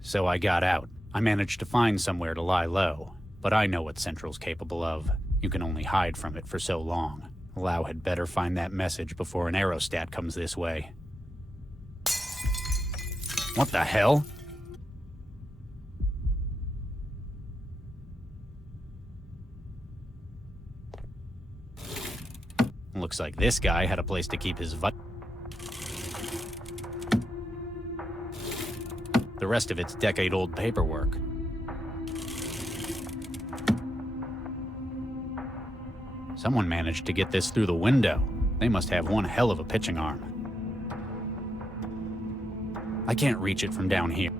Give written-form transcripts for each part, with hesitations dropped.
So I got out. I managed to find somewhere to lie low, but I know what Central's capable of. You can only hide from it for so long. Lau had better find that message before an aerostat comes this way. What the hell? Looks like this guy had a place to keep his The rest of it's decade-old paperwork. Someone managed to get this through the window. They must have one hell of a pitching arm. I can't reach it from down here.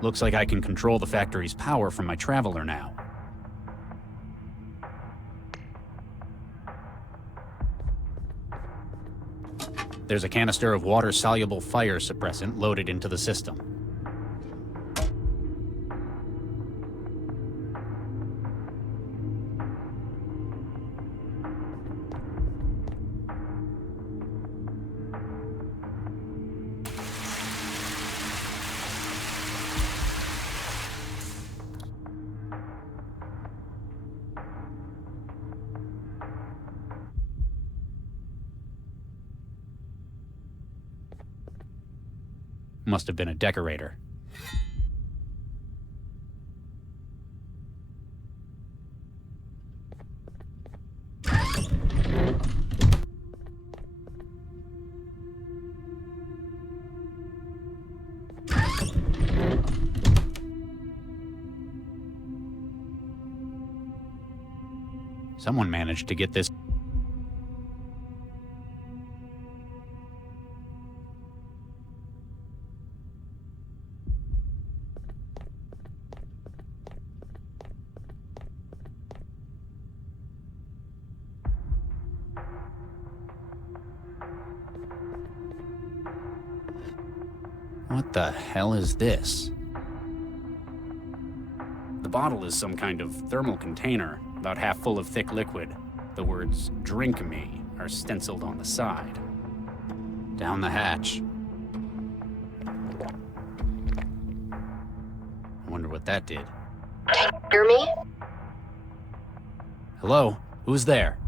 Looks like I can control the factory's power from my traveler now. There's a canister of water-soluble fire suppressant loaded into the system. Must have been a decorator. Someone managed to get this. What the hell is this? The bottle is some kind of thermal container, about half full of thick liquid. The words, "Drink me," are stenciled on the side. Down the hatch. I wonder what that did. Can you hear me? Hello? Who's there?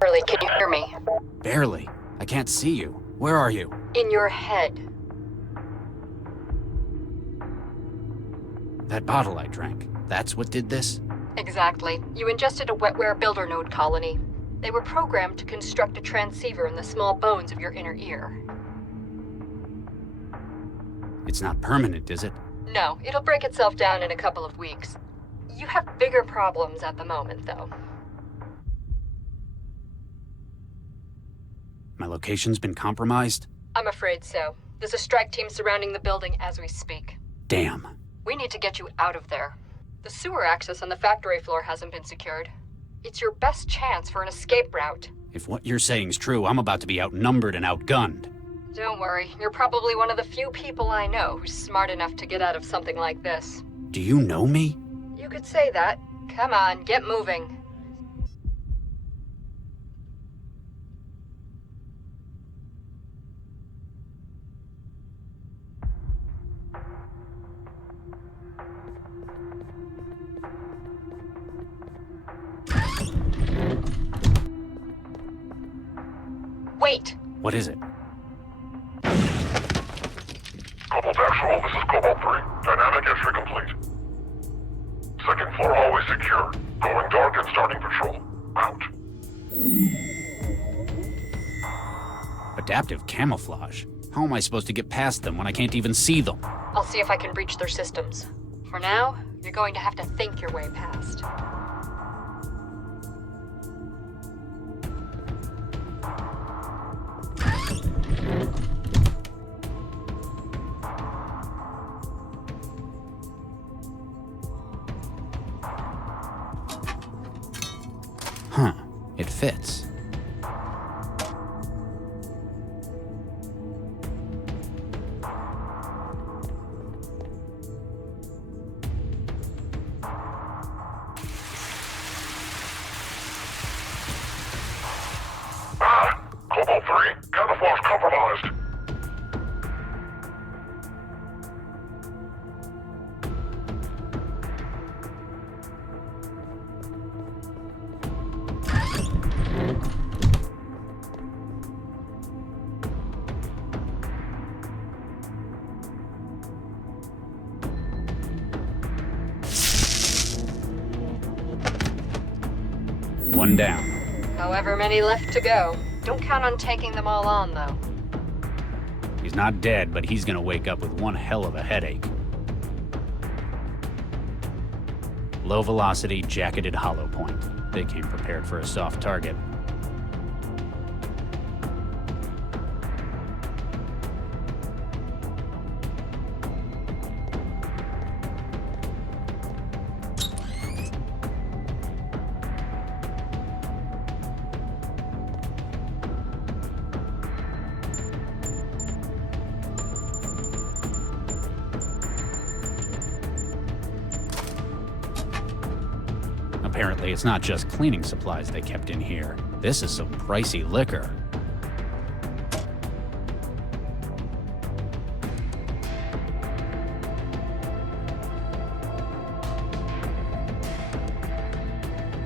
Barely, can you hear me? Barely. I can't see you. Where are you? In your head. That bottle I drank. That's what did this? Exactly. You ingested a wetware builder node colony. They were programmed to construct a transceiver in the small bones of your inner ear. It's not permanent, is it? No, it'll break itself down in a couple of weeks. You have bigger problems at the moment, though. My location's been compromised? I'm afraid so. There's a strike team surrounding the building as we speak. Damn. We need to get you out of there. The sewer access on the factory floor hasn't been secured. It's your best chance for an escape route. If what you're saying's true, I'm about to be outnumbered and outgunned. Don't worry, you're probably one of the few people I know who's smart enough to get out of something like this. Do you know me? You could say that. Come on, get moving. Wait! What is it? Cobalt Actual, this is Cobalt 3. Dynamic entry complete. Second floor hallway secure. Going dark and starting patrol. Out. Adaptive camouflage? How am I supposed to get past them when I can't even see them? I'll see if I can breach their systems. For now, you're going to have to think your way past. Huh. It fits. Cobalt 3, camouflage compromised. One down. However many left to go. Don't count on taking them all on, though. He's not dead, but he's gonna wake up with one hell of a headache. Low velocity, jacketed hollow point. They came prepared for a soft target. Apparently, it's not just cleaning supplies they kept in here. This is some pricey liquor.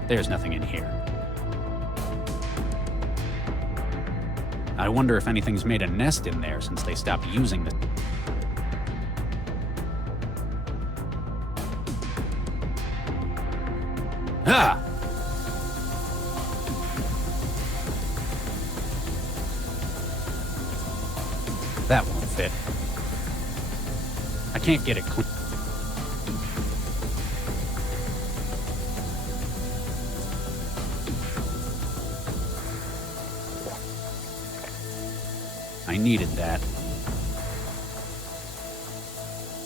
There's nothing in here. I wonder if anything's made a nest in there since they stopped using the... Ah! That won't fit. I can't get it clean. I needed that.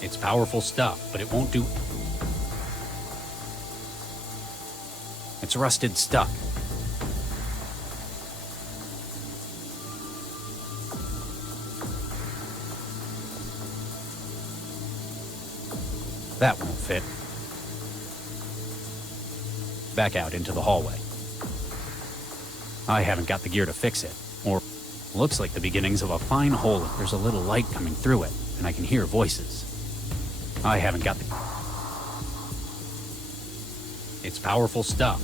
It's powerful stuff, but it won't do... It's rusted stuck. That won't fit. Back out into the hallway. I haven't got the gear to fix it. Or looks like the beginnings of a fine hole. There's a little light coming through it, and I can hear voices. I haven't got the... It's powerful stuff.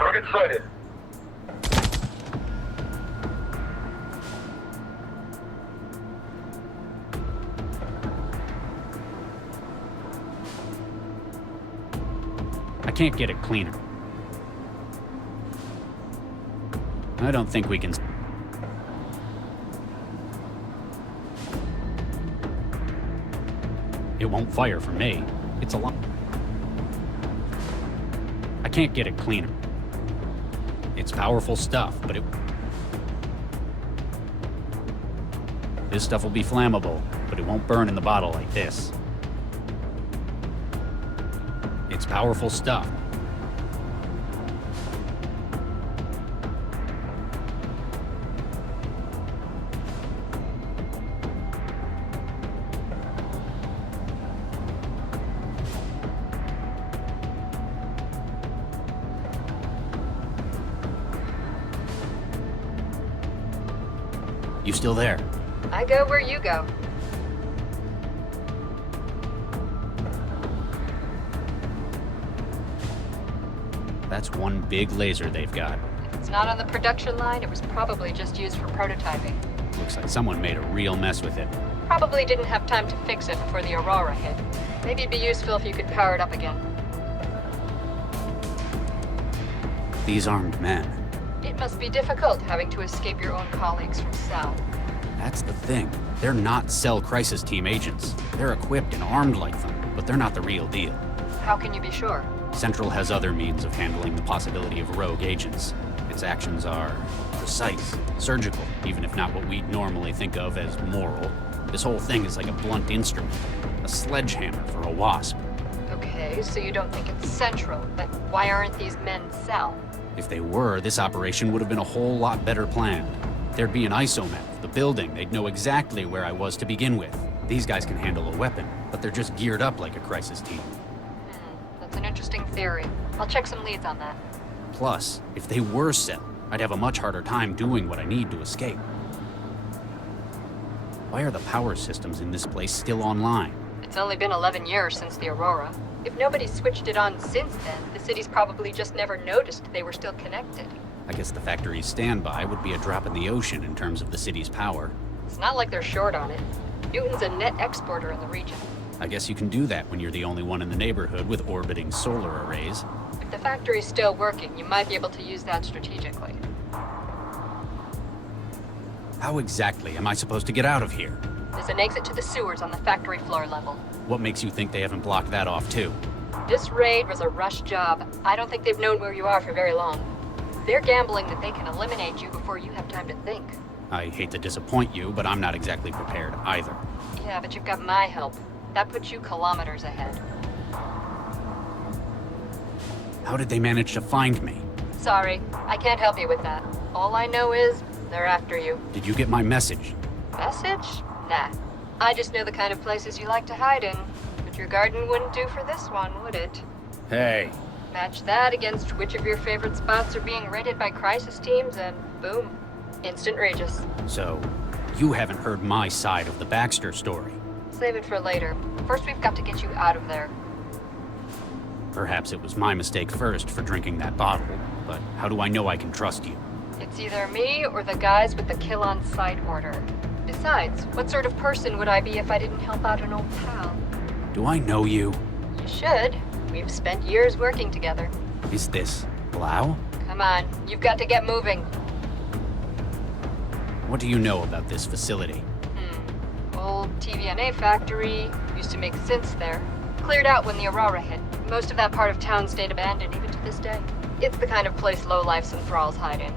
Target sighted. I can't get it cleaner. I don't think we can... It won't fire for me. It's a lot. I can't get it cleaner. It's powerful stuff, but it... This stuff will be flammable, but it won't burn in the bottle like this. It's powerful stuff. You still there? I go where you go. That's one big laser they've got. If it's not on the production line, it was probably just used for prototyping. Looks like someone made a real mess with it. Probably didn't have time to fix it before the Aurora hit. Maybe it'd be useful if you could power it up again. These armed men. It must be difficult having to escape your own colleagues from Cell. That's the thing. They're not Cell Crisis Team agents. They're equipped and armed like them, but they're not the real deal. How can you be sure? Central has other means of handling the possibility of rogue agents. Its actions are precise, surgical, even if not what we'd normally think of as moral. This whole thing is like a blunt instrument, a sledgehammer for a wasp. Okay, so you don't think it's Central, but why aren't these men Cell? If they were, this operation would have been a whole lot better planned. There'd be an ISO-map of the building. They'd know exactly where I was to begin with. These guys can handle a weapon, but they're just geared up like a crisis team. That's an interesting theory. I'll check some leads on that. Plus, if they were Cell, I'd have a much harder time doing what I need to escape. Why are the power systems in this place still online? It's only been 11 years since the Aurora. If nobody switched it on since then, the city's probably just never noticed they were still connected. I guess the factory's standby would be a drop in the ocean in terms of the city's power. It's not like they're short on it. Newton's a net exporter in the region. I guess you can do that when you're the only one in the neighborhood with orbiting solar arrays. If the factory's still working, you might be able to use that strategically. How exactly am I supposed to get out of here? There's an exit to the sewers on the factory floor level. What makes you think they haven't blocked that off too? This raid was a rush job. I don't think they've known where you are for very long. They're gambling that they can eliminate you before you have time to think. I hate to disappoint you, but I'm not exactly prepared either. Yeah, but you've got my help. That puts you kilometers ahead. How did they manage to find me? Sorry, I can't help you with that. All I know is they're after you. Did you get my message? Message? Nah. I just know the kind of places you like to hide in. But your garden wouldn't do for this one, would it? Hey. Match that against which of your favorite spots are being raided by crisis teams, and boom. Instant Regis. So, you haven't heard my side of the Baxter story. Save it for later. First, we've got to get you out of there. Perhaps it was my mistake first for drinking that bottle, but how do I know I can trust you? It's either me or the guys with the kill-on-sight order. Besides, what sort of person would I be if I didn't help out an old pal? Do I know you? You should. We've spent years working together. Is this Blau? Come on, you've got to get moving. What do you know about this facility? Old TVNA factory. Used to make synths there. Cleared out when the Aurora hit. Most of that part of town stayed abandoned even to this day. It's the kind of place lowlifes and thralls hide in.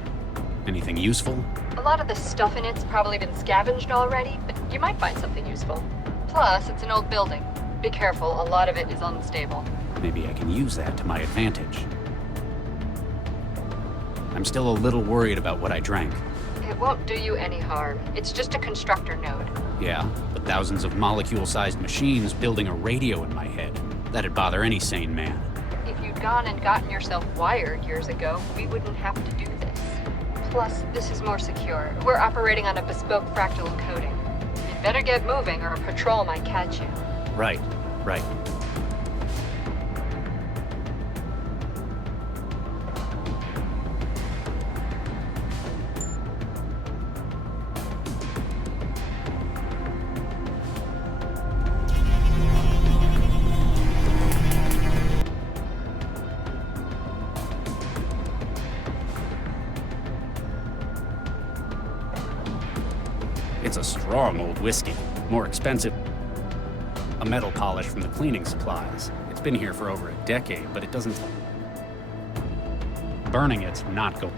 Anything useful? A lot of the stuff in it's probably been scavenged already, but you might find something useful. Plus, it's an old building. Be careful, a lot of it is unstable. Maybe I can use that to my advantage. I'm still a little worried about what I drank. It won't do you any harm. It's just a constructor node. Yeah, but thousands of molecule-sized machines building a radio in my head. That'd bother any sane man. If you'd gone and gotten yourself wired years ago, we wouldn't have to do this. Plus, this is more secure. We're operating on a bespoke fractal encoding. You'd better get moving or a patrol might catch you. Right. wrong old whiskey. More expensive. A metal polish from the cleaning supplies. It's been here for over a decade, but it doesn't... Burning it's not going...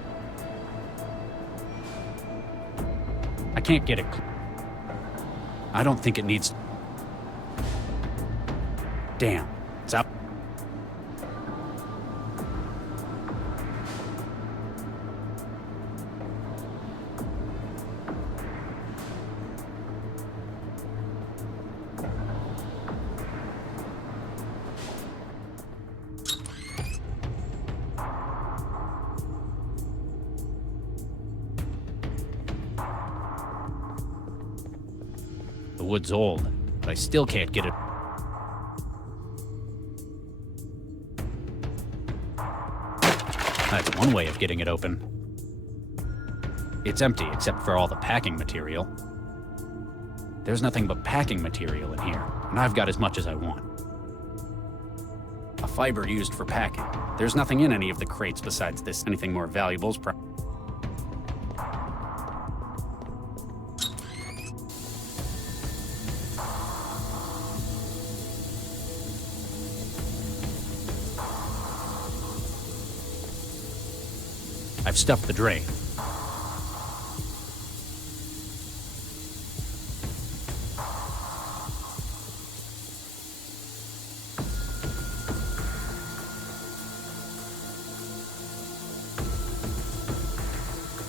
I can't get it... I don't think it needs... Damn. It's out. The wood's old, but I still can't get it. That's one way of getting it open. It's empty except for all the packing material. There's nothing but packing material in here, and I've got as much as I want. A fiber used for packing. There's nothing in any of the crates besides this. Anything more valuable is I've stuffed the drain.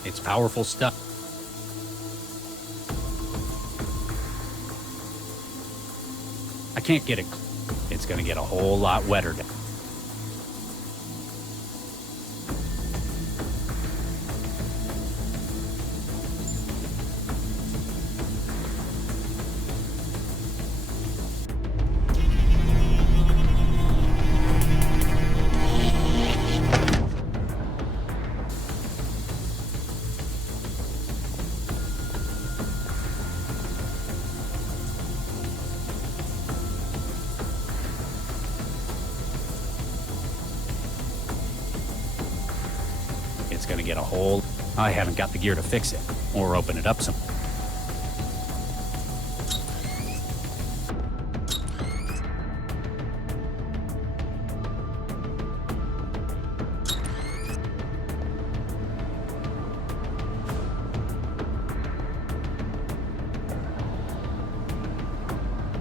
It's powerful stuff. I can't get it. It's gonna get a whole lot wetter. It's gonna get a hole. I haven't got the gear to fix it, or open it up some.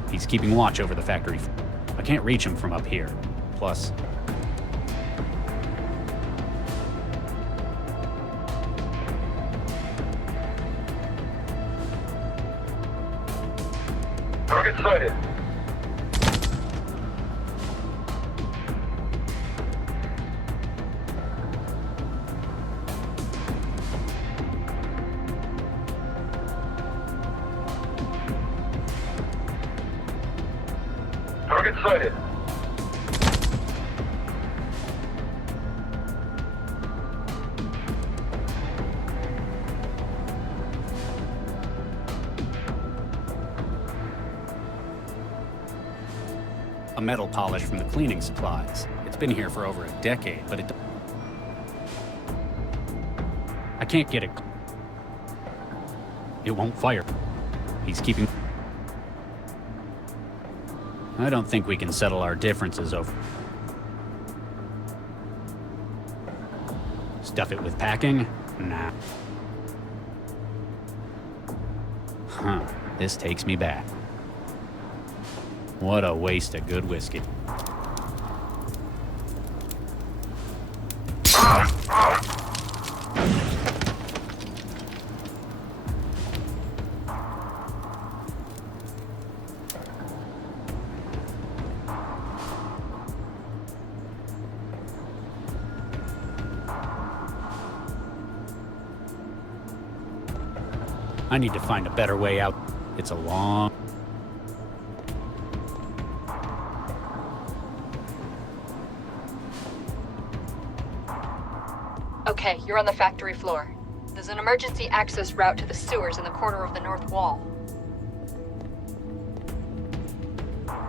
He's keeping watch over the factory. I can't reach him from up here. Plus, Target sighted. Target sighted. a metal polish from the cleaning supplies. It's been here for over a decade, but it... I can't get it. It won't fire. He's keeping... I don't think we can settle our differences over... Stuff it with packing? Nah. Huh. This takes me back. What a waste of good whiskey. I need to find a better way out. It's a long... Okay, you're on the factory floor. There's an emergency access route to the sewers in the corner of the north wall.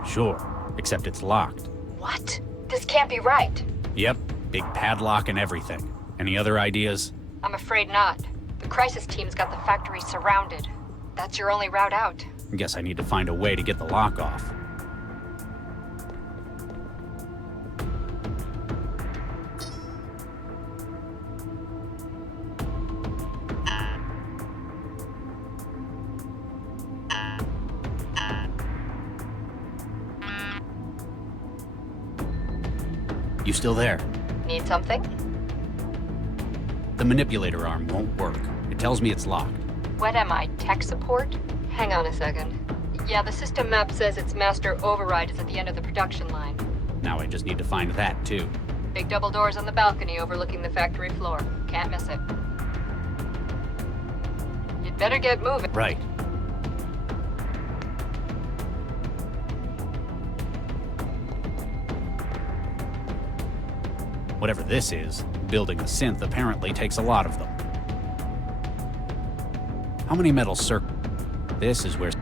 Sure, except it's locked. What? This can't be right. Yep, big padlock and everything. Any other ideas? I'm afraid not. The crisis team's got the factory surrounded. That's your only route out. Guess I need to find a way to get the lock off. You still there? Need something? The manipulator arm won't work. It tells me it's locked. What am I, tech support? Hang on a second. Yeah, the system map says its master override is at the end of the production line. Now I just need to find that, too. Big double doors on the balcony overlooking the factory floor. Can't miss it. You'd better get moving. Right. Whatever this is, building a synth apparently takes a lot of them. How many metal circuits? This is where...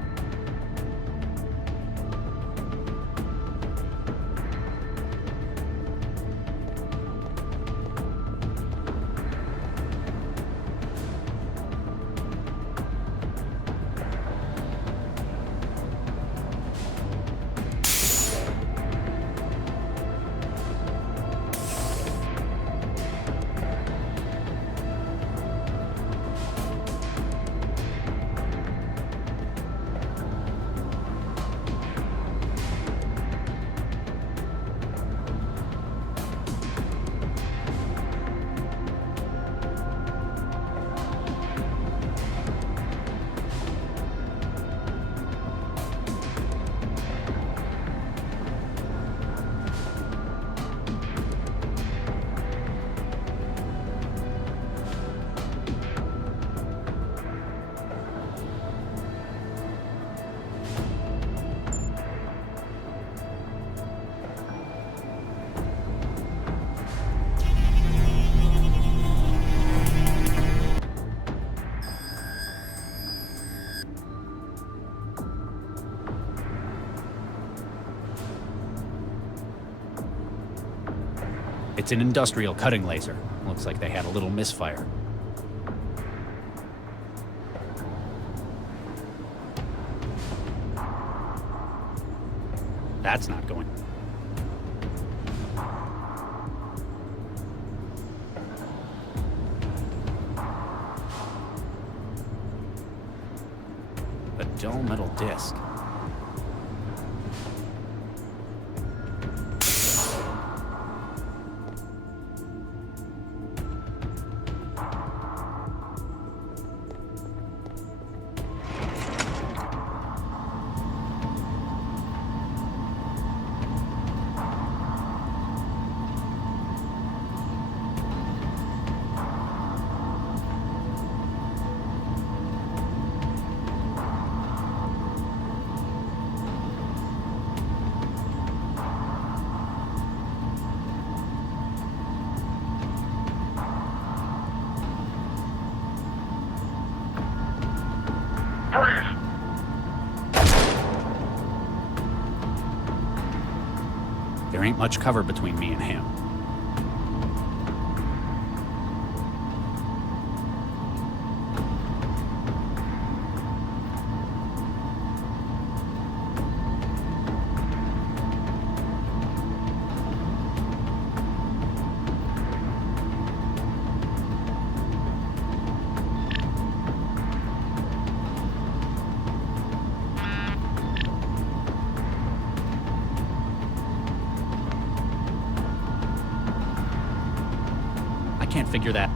It's an industrial cutting laser. Looks like they had a little misfire. That's not going. A dull metal disc. There ain't much cover between me and him. Can't figure that.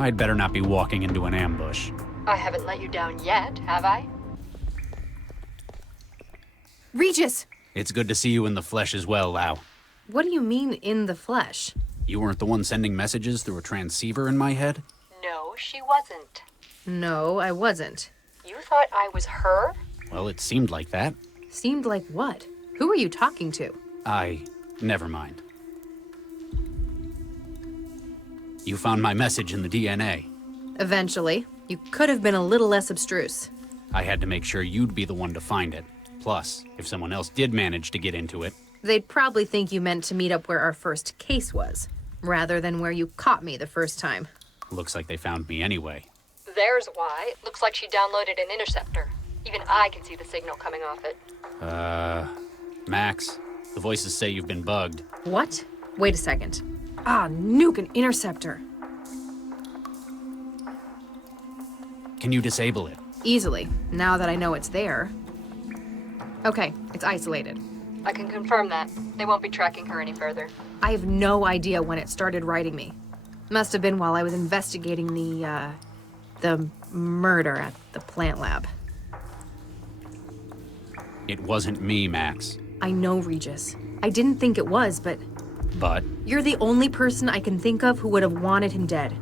I'd better not be walking into an ambush. I haven't let you down yet, have I? Regis! It's good to see you in the flesh as well, Lau. What do you mean, in the flesh? You weren't the one sending messages through a transceiver in my head? No, she wasn't. No, I wasn't. You thought I was her? Well, it seemed like that. Seemed like what? Who were you talking to? Never mind. You found my message in the DNA. Eventually. You could have been a little less abstruse. I had to make sure you'd be the one to find it. Plus, if someone else did manage to get into it... They'd probably think you meant to meet up where our first case was, rather than where you caught me the first time. Looks like they found me anyway. There's why. Looks like she downloaded an interceptor. Even I can see the signal coming off it. Max, the voices say you've been bugged. What? Wait a second. Nuke an interceptor. Can you disable it? Easily, now that I know it's there. Okay, it's isolated. I can confirm that. They won't be tracking her any further. I have no idea when it started writing me. Must have been while I was investigating the murder at the plant lab. It wasn't me, Max. I know, Regis. I didn't think it was, but But you're the only person I can think of who would have wanted him dead.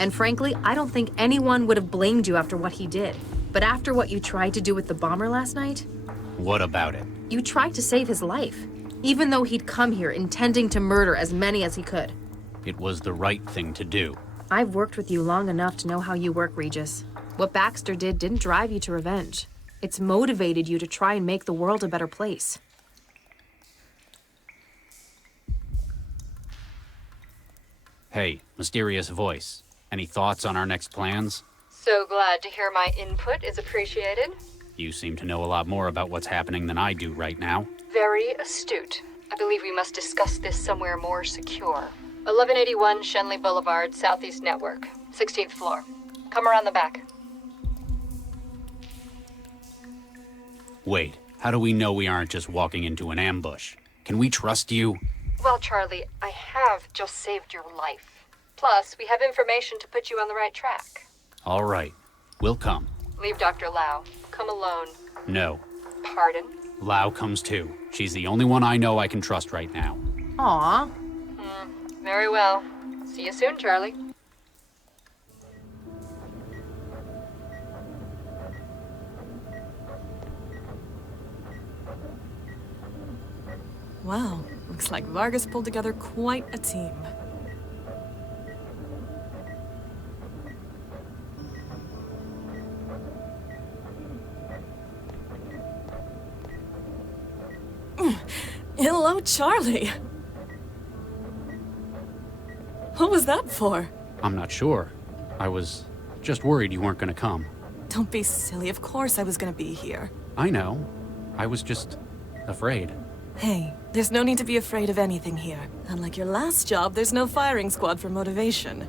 And frankly, I don't think anyone would have blamed you after what he did. But after what you tried to do with the bomber last night, what about it? you tried to save his life, even though he'd come here intending to murder as many as he could. It was the right thing to do. I've worked with you long enough to know how you work, Regis. What Baxter did didn't drive you to revenge. It's motivated you to try and make the world a better place. Hey, mysterious voice. Any thoughts on our next plans? So glad to hear my input is appreciated. You seem to know a lot more about what's happening than I do right now. Very astute. I believe we must discuss this somewhere more secure. 1181 Shenley Boulevard, Southeast Network, 16th floor. Come around the back. Wait, how do we know we aren't just walking into an ambush? Can we trust you? Well, Charlie, I have just saved your life. Plus, we have information to put you on the right track. All right, we'll come. Leave Dr. Lau. Come alone. No, Pardon? Lau comes too. She's the only one I know I can trust right now. Aw. Very well. See you soon, Charlie. Wow, looks like Vargas pulled together quite a team. Hello, Charlie. What was that for? I'm not sure. I was just worried you weren't gonna come. Don't be silly, of course I was gonna be here. I know. I was just afraid. Hey, there's no need to be afraid of anything here. Unlike your last job, there's no firing squad for motivation.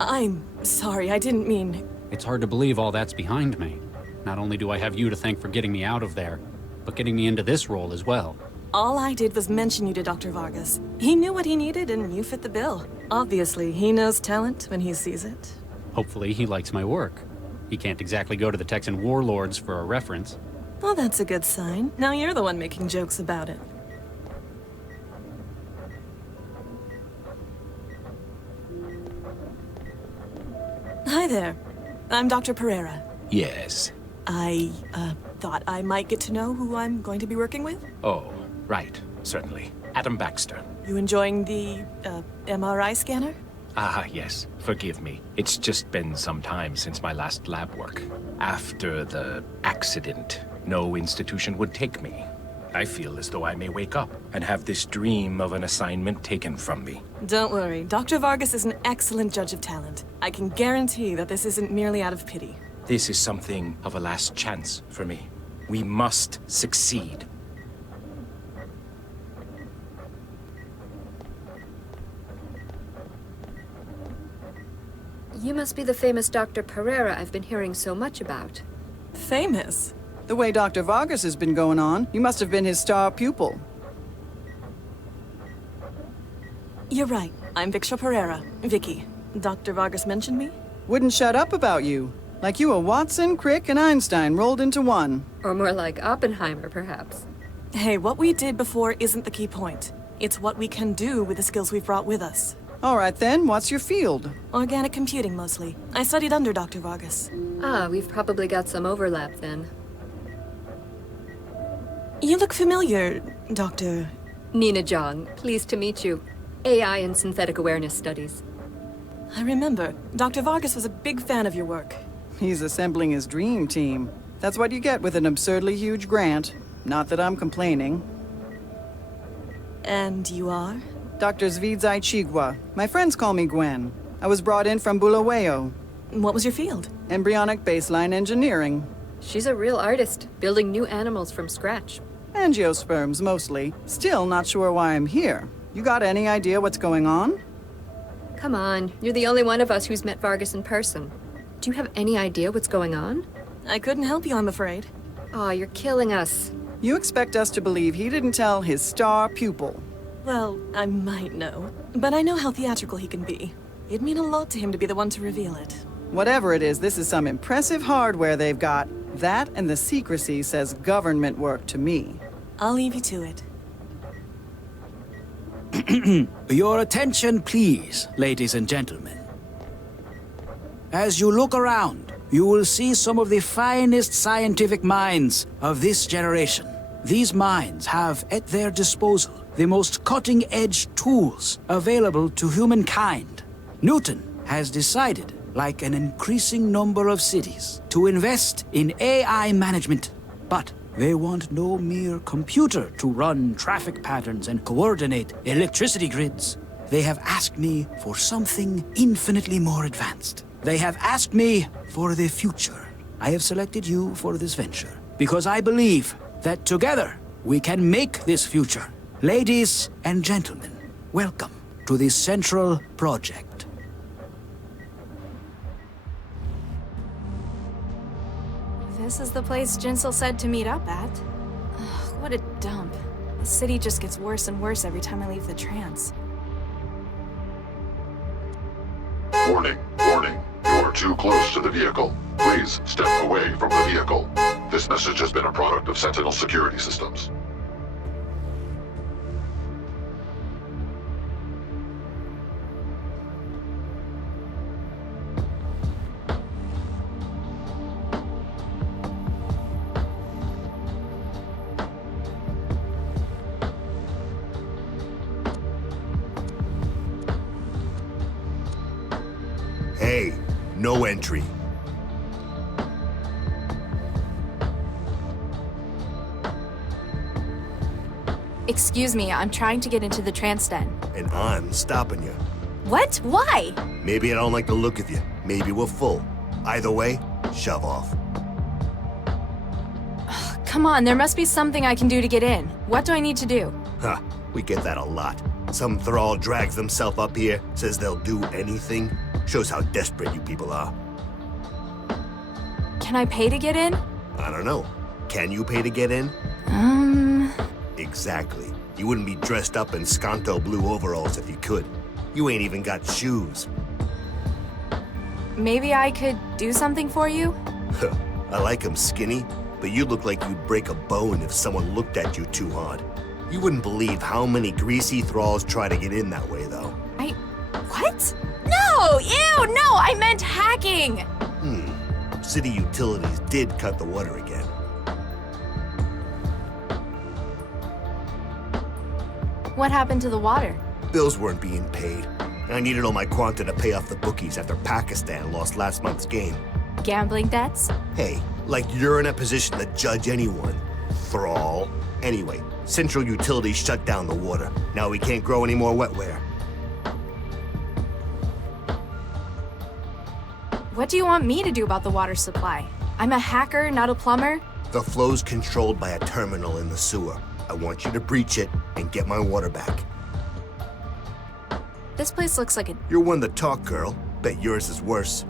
I'm sorry, I didn't mean... It's hard to believe all that's behind me. Not only do I have you to thank for getting me out of there, but getting me into this role as well. All I did was mention you to Dr. Vargas. He knew what he needed and you fit the bill. Obviously, he knows talent when he sees it. Hopefully he likes my work. He can't exactly go to the Texan warlords for a reference. Well, that's a good sign. Now you're the one making jokes about it. Hi there. I'm Dr. Pereira. Yes. I, thought I might get to know who I'm going to be working with. Oh, right. Certainly. Adam Baxter. You enjoying the, MRI scanner? Ah, yes. Forgive me. It's just been some time since my last lab work. After the accident, no institution would take me. I feel as though I may wake up and have this dream of an assignment taken from me. Don't worry. Dr. Vargas is an excellent judge of talent. I can guarantee that this isn't merely out of pity. This is something of a last chance for me. We must succeed. You must be the famous Dr. Pereira I've been hearing so much about. Famous? The way Dr. Vargas has been going on, you must have been his star pupil. You're right. I'm Victor Pereira, Vicky. Dr. Vargas mentioned me? Wouldn't shut up about you. Like you were Watson, Crick, and Einstein rolled into one. Or more like Oppenheimer, perhaps. Hey, what we did before isn't the key point. It's what we can do with the skills we've brought with us. All right then, what's your field? Organic computing, mostly. I studied under Dr. Vargas. Ah, we've probably got some overlap then. You look familiar, Dr. Nina Jong, pleased to meet you. AI and synthetic awareness studies. I remember. Dr. Vargas was a big fan of your work. He's assembling his dream team. That's what you get with an absurdly huge grant. Not that I'm complaining. And you are? Dr. Zvidzai Chigwa. My friends call me Gwen. I was brought in from Bulawayo. What was your field? Embryonic baseline engineering. She's a real artist, building new animals from scratch. Angiosperms, mostly. Still not sure why I'm here. You got any idea what's going on? Come on, you're the only one of us who's met Vargas in person. Do you have any idea what's going on? I couldn't help you, I'm afraid. Aw, you're killing us. You expect us to believe he didn't tell his star pupil. Well, I might know. But I know how theatrical he can be. It'd mean a lot to him to be the one to reveal it. Whatever it is, this is some impressive hardware they've got. That and the secrecy says government work to me. I'll leave you to it. Your attention, please, ladies and gentlemen. As you look around, you will see some of the finest scientific minds of this generation. These minds have at their disposal the most cutting-edge tools available to humankind. Newton has decided, like an increasing number of cities, to invest in AI management. But they want no mere computer to run traffic patterns and coordinate electricity grids. They have asked me for something infinitely more advanced. They have asked me for the future. I have selected you for this venture because I believe that together we can make this future. Ladies and gentlemen, welcome to the Central Project. This is the place Jinsel said to meet up at. Ugh, what a dump. The city just gets worse and worse every time I leave the trance. Warning, warning. You are too close to the vehicle. Please step away from the vehicle. This message has been a product of Sentinel security systems. Hey, no entry. Excuse me, I'm trying to get into the trance den. And I'm stopping you. What? Why? Maybe I don't like the look of you. Maybe we're full. Either way, shove off. Come on, there must be something I can do to get in. What do I need to do? Huh, we get that a lot. Some thrall drags themselves up here, says they'll do anything. Shows how desperate you people are. Can I pay to get in? I don't know. Can you pay to get in? Exactly. You wouldn't be dressed up in Skanto blue overalls if you could. You ain't even got shoes. Maybe I could do something for you? I like 'em skinny, but you look like you'd break a bone if someone looked at you too hard. You wouldn't believe how many greasy thralls try to get in that way, though. What? No! Ew! No! I meant hacking! City utilities did cut the water again. What happened to the water? Bills weren't being paid. I needed all my quanta to pay off the bookies after Pakistan lost last month's game. Gambling debts? Hey, like you're in a position to judge anyone. Thrall. Anyway, Central Utilities shut down the water. Now we can't grow any more wetware. What do you want me to do about the water supply? I'm a hacker, not a plumber. The flow's controlled by a terminal in the sewer. I want you to breach it and get my water back. This place looks like a... You're one to talk, girl. Bet yours is worse.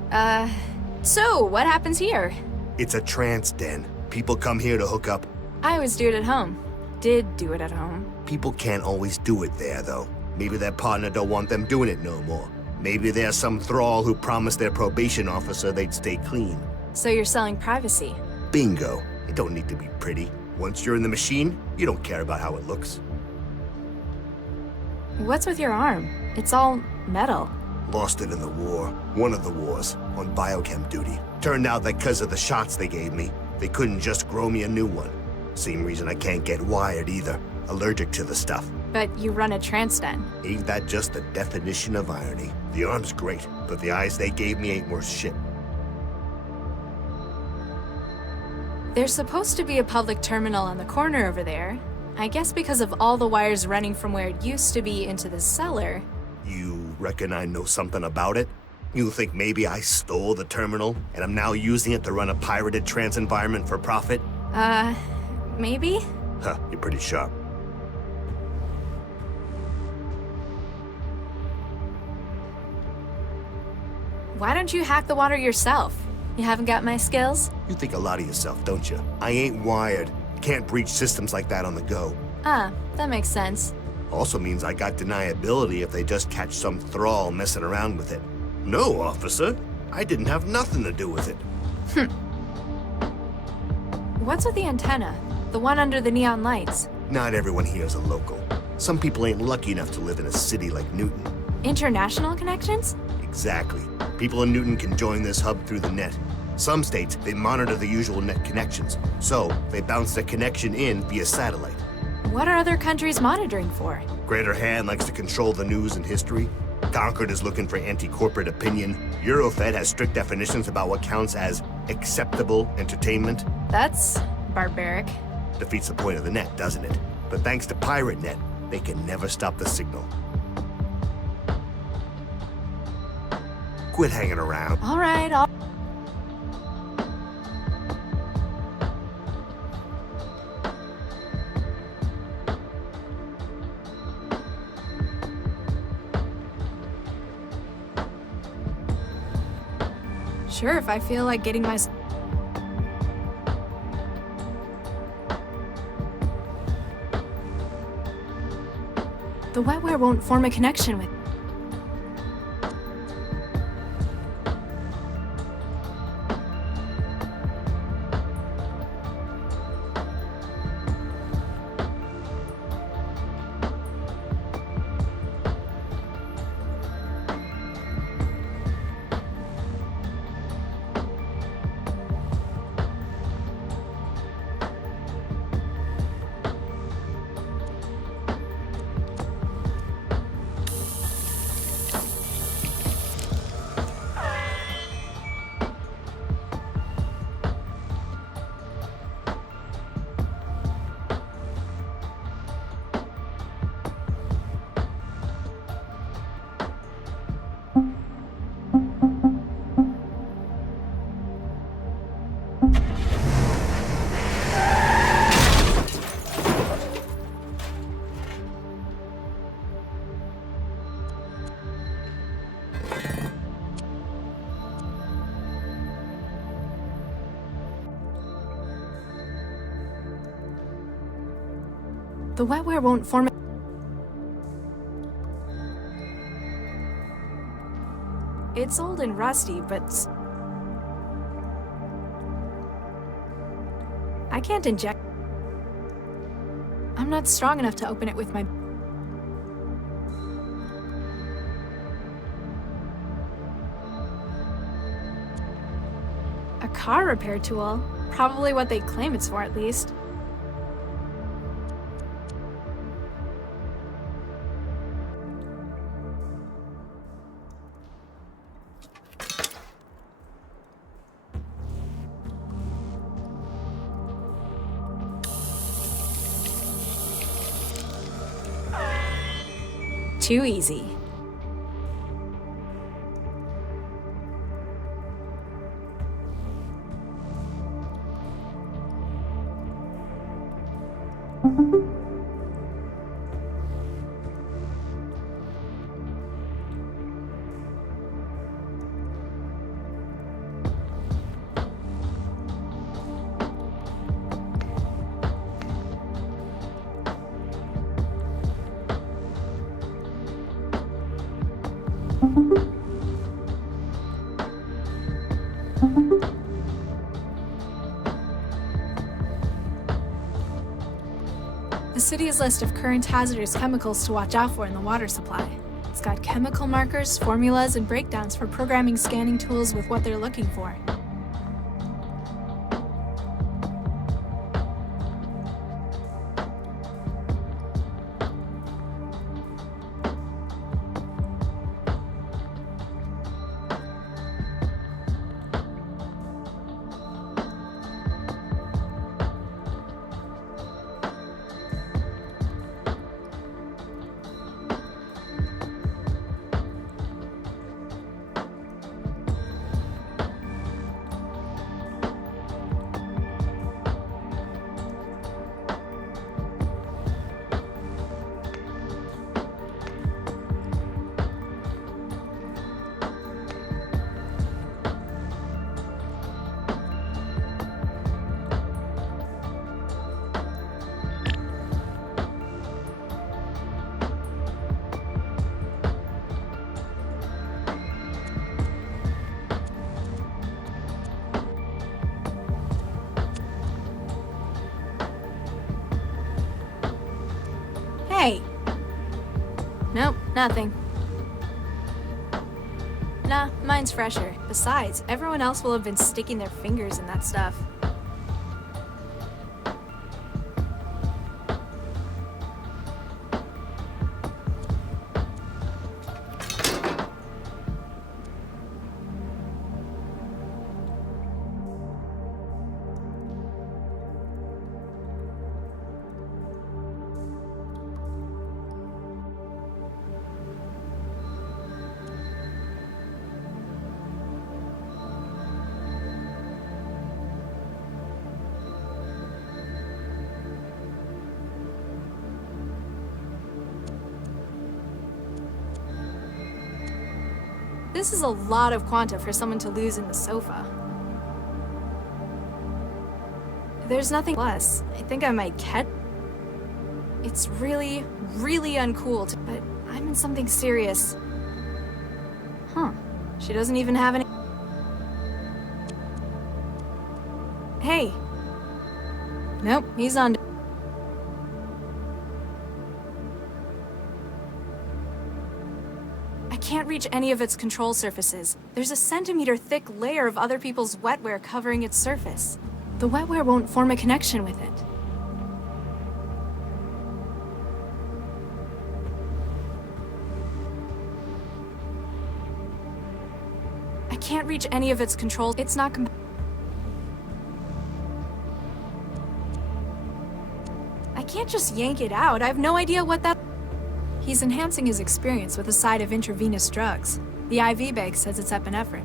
So, what happens here? It's a trance den. People come here to hook up. I always do it at home. Did do it at home. People can't always do it there, though. Maybe their partner don't want them doing it no more. Maybe there's some thrall who promised their probation officer they'd stay clean. So you're selling privacy? Bingo. It don't need to be pretty. Once you're in the machine, you don't care about how it looks. What's with your arm? It's all metal. Lost it in the war. One of the wars. On biochem duty. Turned out that because of the shots they gave me, they couldn't just grow me a new one. Same reason I can't get wired either. Allergic to the stuff. But you run a trance den. Ain't that just the definition of irony? The arm's great, but the eyes they gave me ain't worth shit. There's supposed to be a public terminal on the corner over there. I guess because of all the wires running from where it used to be into the cellar. You reckon I know something about it? You think maybe I stole the terminal, and I'm now using it to run a pirated trance environment for profit? Maybe? Huh, you're pretty sharp. Why don't you hack the water yourself? You haven't got my skills? You think a lot of yourself, don't you? I ain't wired. Can't breach systems like that on the go. Ah, that makes sense. Also means I got deniability if they just catch some thrall messing around with it. No, officer. I didn't have nothing to do with it. What's with the antenna? The one under the neon lights? Not everyone here is a local. Some people ain't lucky enough to live in a city like Newton. International connections? Exactly. People in Newton can join this hub through the net. Some states, they monitor the usual net connections, so they bounce the connection in via satellite. What are other countries monitoring for? Greater Han likes to control the news and history. Concord is looking for anti-corporate opinion. Eurofed has strict definitions about what counts as acceptable entertainment. That's barbaric. Defeats the point of the net, doesn't it? But thanks to Pirate Net, they can never stop the signal. Quit hanging around. All right, Sure, if I feel like getting my... The wetware won't form a connection with... The wetware won't form... It's old and rusty, but... I can't inject... I'm not strong enough to open it with my... A car repair tool? Probably what they claim it's for, at least. Too easy. city's list of current hazardous chemicals to watch out for in the water supply. It's got chemical markers, formulas, and breakdowns for programming scanning tools with what they're looking for. Hey! Nope, nothing. Nah, mine's fresher. Besides, everyone else will have been sticking their fingers in that stuff. This is a lot of quanta for someone to lose in the sofa. There's nothing less. I think I might catch. It's really, really uncool to, but I'm in something serious. Huh. She doesn't even have any. Hey. Nope, he's on. Can't reach any of its control surfaces. There's a centimeter-thick layer of other people's wetware covering its surface. The wetware won't form a connection with it. I can't reach any of its controls. It's not I can't just yank it out. I have no idea what that... He's enhancing his experience with a side of intravenous drugs. The IV bag says it's epinephrine.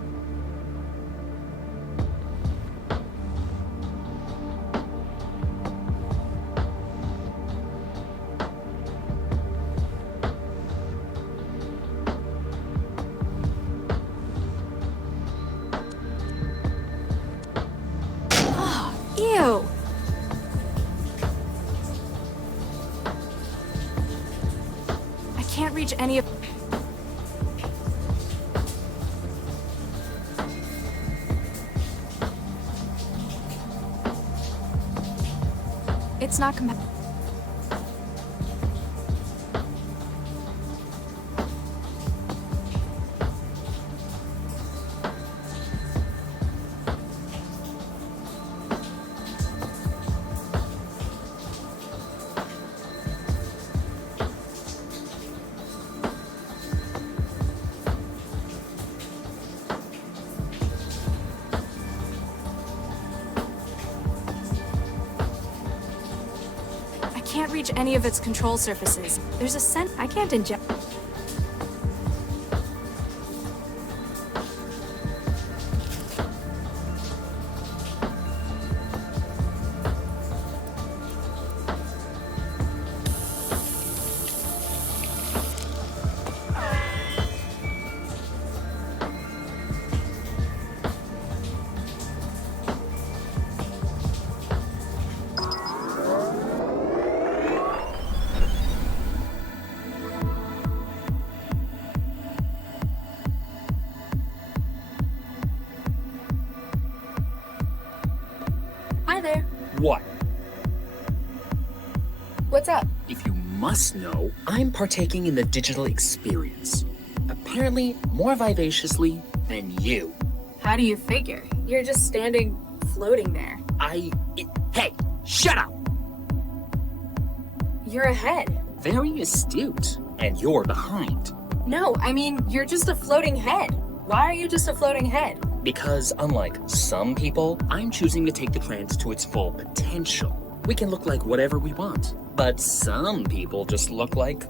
Oh, ew! Can't reach any of... It's not compatible. Can't reach any of its control surfaces. There's a I can't inject. must know, I'm partaking in the digital experience. Apparently, more vivaciously than you. How do you figure? You're just standing, floating there. Hey, shut up! You're ahead. Very astute. And you're behind. No, I mean, you're just a floating head. Why are you just a floating head? Because unlike some people, I'm choosing to take the trance to its full potential. We can look like whatever we want. But some people just look like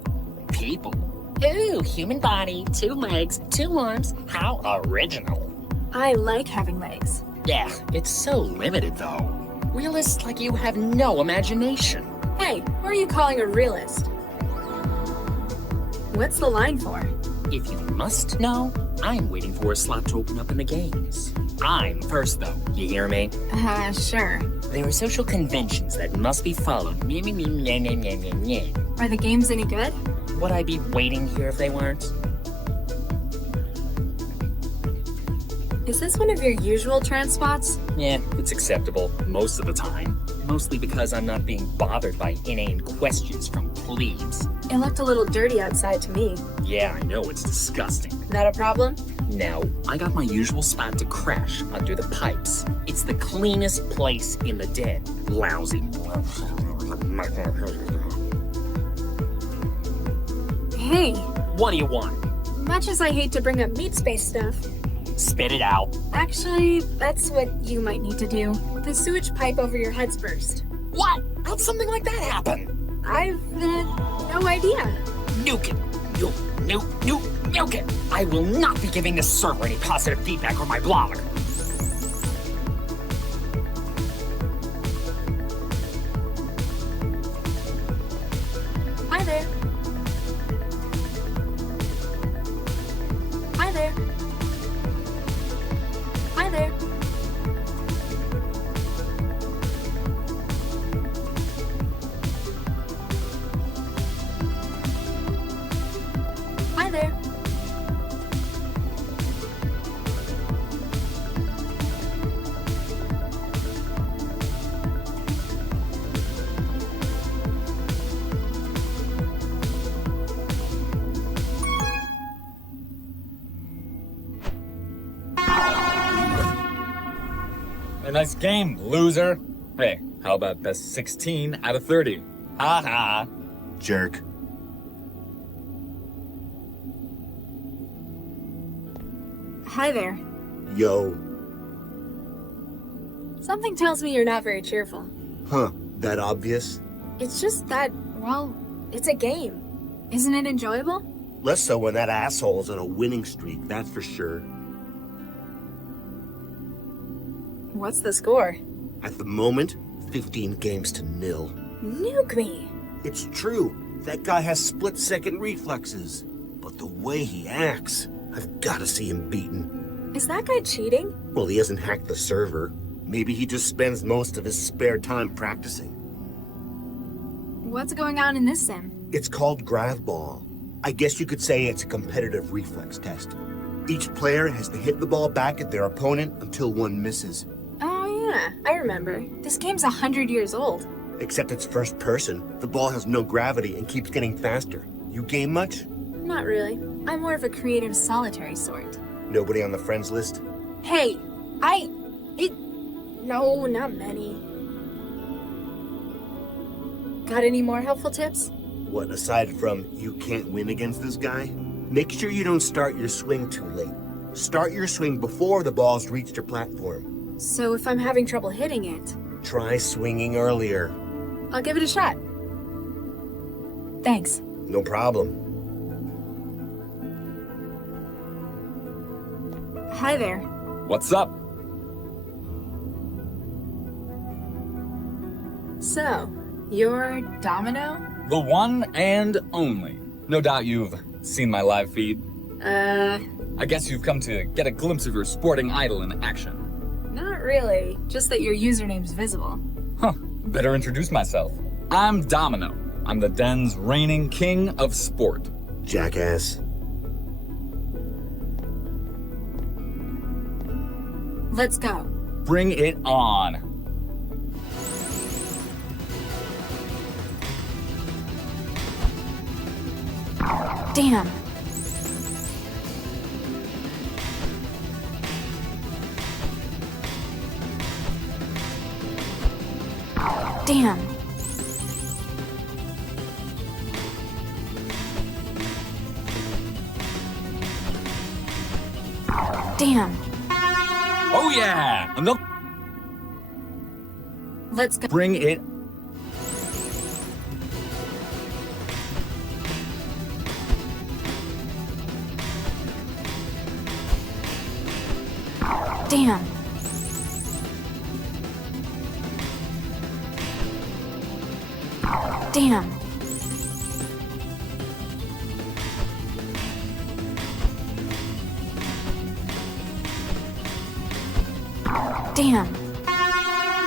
people. Ooh, human body, 2 legs, 2 arms. How original. I like having legs. Yeah, it's so limited though. Realists like you have no imagination. Hey, who are you calling a realist? What's the line for? If you must know, I'm waiting for a slot to open up in the games. I'm first though, you hear me? Sure. There are social conventions that must be followed. Are the games any good? Would I be waiting here if they weren't? Is this one of your usual trance spots? Yeah, it's acceptable most of the time. Mostly because I'm not being bothered by inane questions from plebes. It looked a little dirty outside to me. Yeah, I know, it's disgusting. That a problem? No, I got my usual spot to crash under the pipes. It's the cleanest place in the den. Lousy. Hey. What do you want? Much as I hate to bring up meat space stuff. Spit it out. Actually, that's what you might need to do. The sewage pipe over your head's burst. What? How'd something like that happen? I've no idea. Nuke it. Nuke it. I will not be giving this server any positive feedback on my blogger. Hi there. Hi there. Hi there. Hi there. A nice game, loser. Hey, how about best 16 out of 30? Ha ha. Jerk. Hi there. Yo. Something tells me you're not very cheerful. Huh, that obvious? It's just that, well, it's a game. Isn't it enjoyable? Less so when that asshole's on a winning streak, that's for sure. What's the score? At the moment, 15 games to 0. Nuke me. It's true. That guy has split-second reflexes. But the way he acts, I've got to see him beaten. Is that guy cheating? Well, he hasn't hacked the server. Maybe he just spends most of his spare time practicing. What's going on in this sim? It's called Gravball. I guess you could say it's a competitive reflex test. Each player has to hit the ball back at their opponent until one misses. Oh yeah, I remember. This game's 100 years old. Except it's first person. The ball has no gravity and keeps getting faster. You game much? Not really. I'm more of a creative solitary sort. Nobody on the friends list? Hey, No, not many. Got any more helpful tips? What, aside from you can't win against this guy? Make sure you don't start your swing too late. Start your swing before the ball's reached your platform. So if I'm having trouble hitting it... Try swinging earlier. I'll give it a shot. Thanks. No problem. Hi there. What's up? So, you're Domino? The one and only. No doubt you've seen my live feed. I guess you've come to get a glimpse of your sporting idol in action. Not really. Just that your username's visible. Huh. Better introduce myself. I'm Domino. I'm the den's reigning king of sport. Jackass. Let's go. Bring it on. Damn. Damn. Damn. Oh yeah! Look. Let's go. Bring it. Damn. Damn. Damn.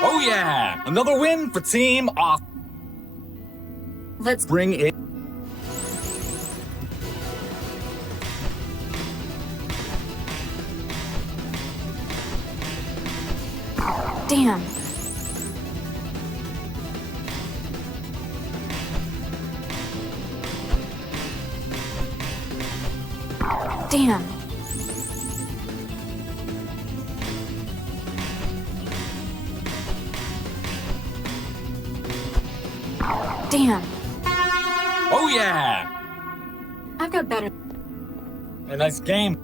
Oh yeah! Another win for Team Off. Let's bring it. Damn. Damn. Damn. Oh yeah! I've got better. A nice game.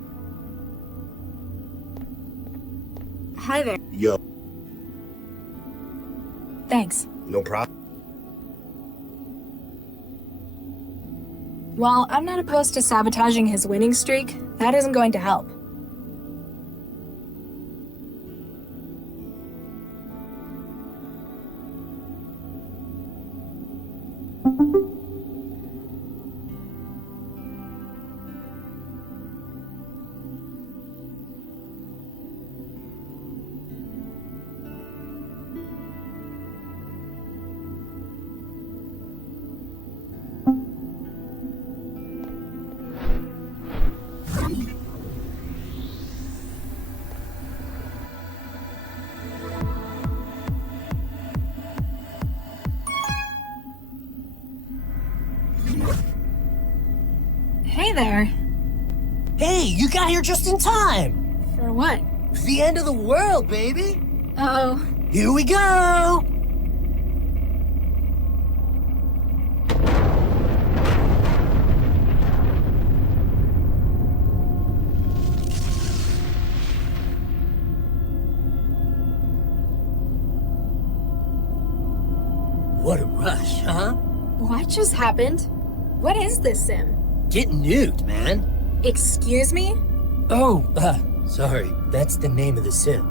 Hi there. Yo, Thanks. no problem. While I'm not opposed to sabotaging his winning streak, that isn't going to help. Hey there. Hey, you got here just in time! For what? The end of the world, baby! Uh-oh. Here we go! What a rush, huh? What just happened? What is this sim? Get nuked, man. Excuse me? Oh, sorry. That's the name of the sim.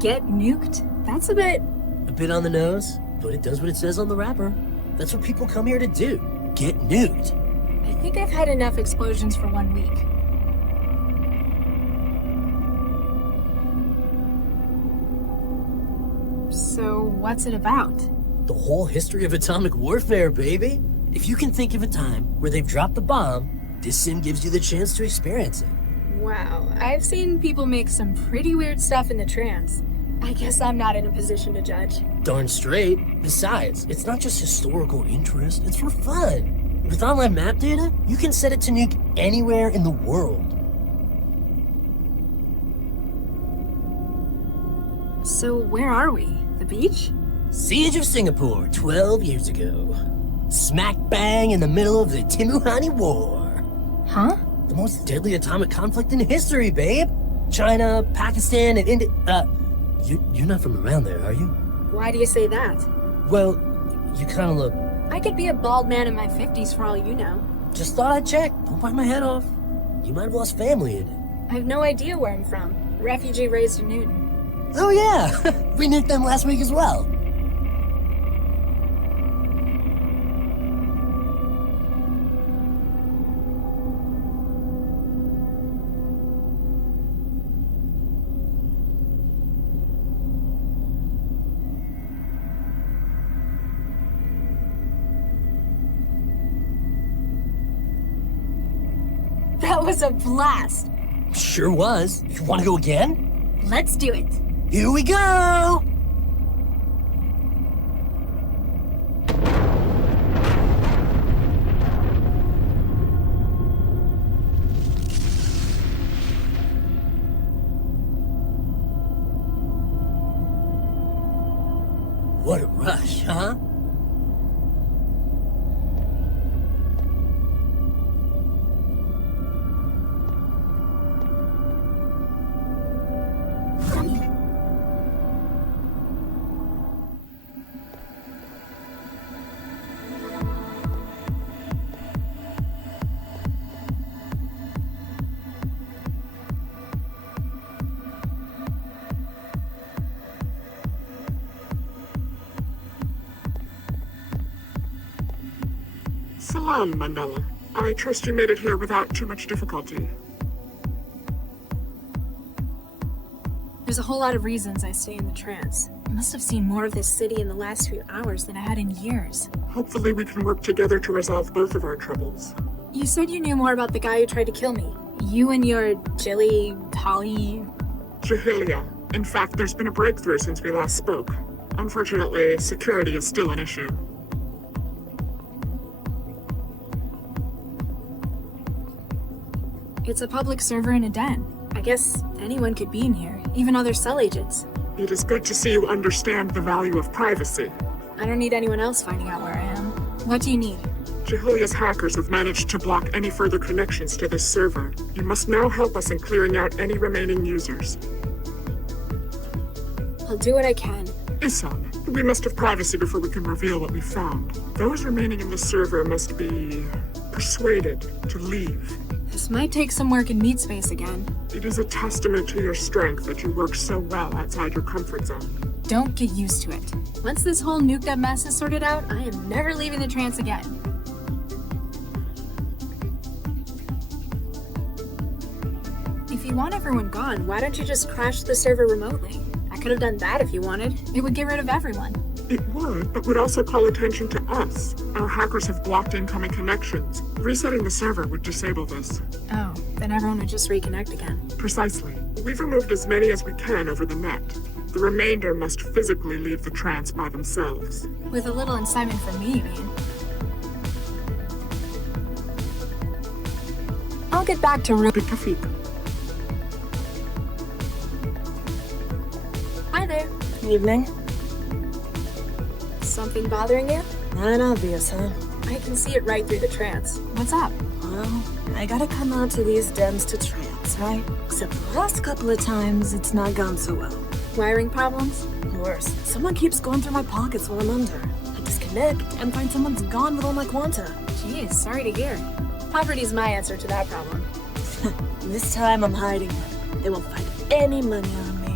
Get nuked? That's a bit... A bit on the nose, but it does what it says on the wrapper. That's what people come here to do. Get nuked. I think I've had enough explosions for 1 week. So, what's it about? The whole history of atomic warfare, baby. If you can think of a time where they've dropped the bomb, this sim gives you the chance to experience it. Wow, I've seen people make some pretty weird stuff in the trance. I guess I'm not in a position to judge. Darn straight. Besides, it's not just historical interest, it's for fun. With online map data, you can set it to nuke anywhere in the world. So where are we? The beach? Siege of Singapore, 12 years ago. Smack bang in the middle of the Timuhani War. Huh? The most deadly atomic conflict in history, babe. China, Pakistan, and India. You're not from around there, are you? Why do you say that? Well, you kind of look... I could be a bald man in my 50s for all you know. Just thought I'd check. Don't bite my head off. You might have lost family in it. I have no idea where I'm from. Refugee raised in Newton. Oh yeah, we nuked them last week as well. That was a blast. Sure was. You want to go again? Let's do it. Here we go! Salam, Mandela. I trust you made it here without too much difficulty. There's a whole lot of reasons I stay in the trance. I must have seen more of this city in the last few hours than I had in years. Hopefully we can work together to resolve both of our troubles. You said you knew more about the guy who tried to kill me. You and your Jilly, Holly... Jahilia. In fact, there's been a breakthrough since we last spoke. Unfortunately, security is still an issue. It's a public server in a den. I guess anyone could be in here, even other cell agents. It is good to see you understand the value of privacy. I don't need anyone else finding out where I am. What do you need? Jahilia's hackers have managed to block any further connections to this server. You must now help us in clearing out any remaining users. I'll do what I can. Isan, we must have privacy before we can reveal what we found. Those remaining in the server must be persuaded to leave. This might take some work in meat space again. It is a testament to your strength that you work so well outside your comfort zone. Don't get used to it. Once this whole nuked up mess is sorted out, I am never leaving the trance again. If you want everyone gone, why don't you just crash the server remotely? I could have done that if you wanted. It would get rid of everyone. It would, but would also call attention to us. Our hackers have blocked incoming connections. Resetting the server would disable this. Oh, then everyone would just reconnect again. Precisely. We've removed as many as we can over the net. The remainder must physically leave the trance by themselves. With a little incitement from me, you mean? I'll get back to Hi there. Evening. Something bothering you? Not obvious, huh? I can see it right through the trance. What's up? Well, I gotta come out to these dens to trance, right? Except the last couple of times, it's not gone so well. Wiring problems? Worse, someone keeps going through my pockets while I'm under. I disconnect and find someone's gone with all my quanta. Geez, sorry to hear. Poverty's my answer to that problem. This time I'm hiding it. They won't find any money on me.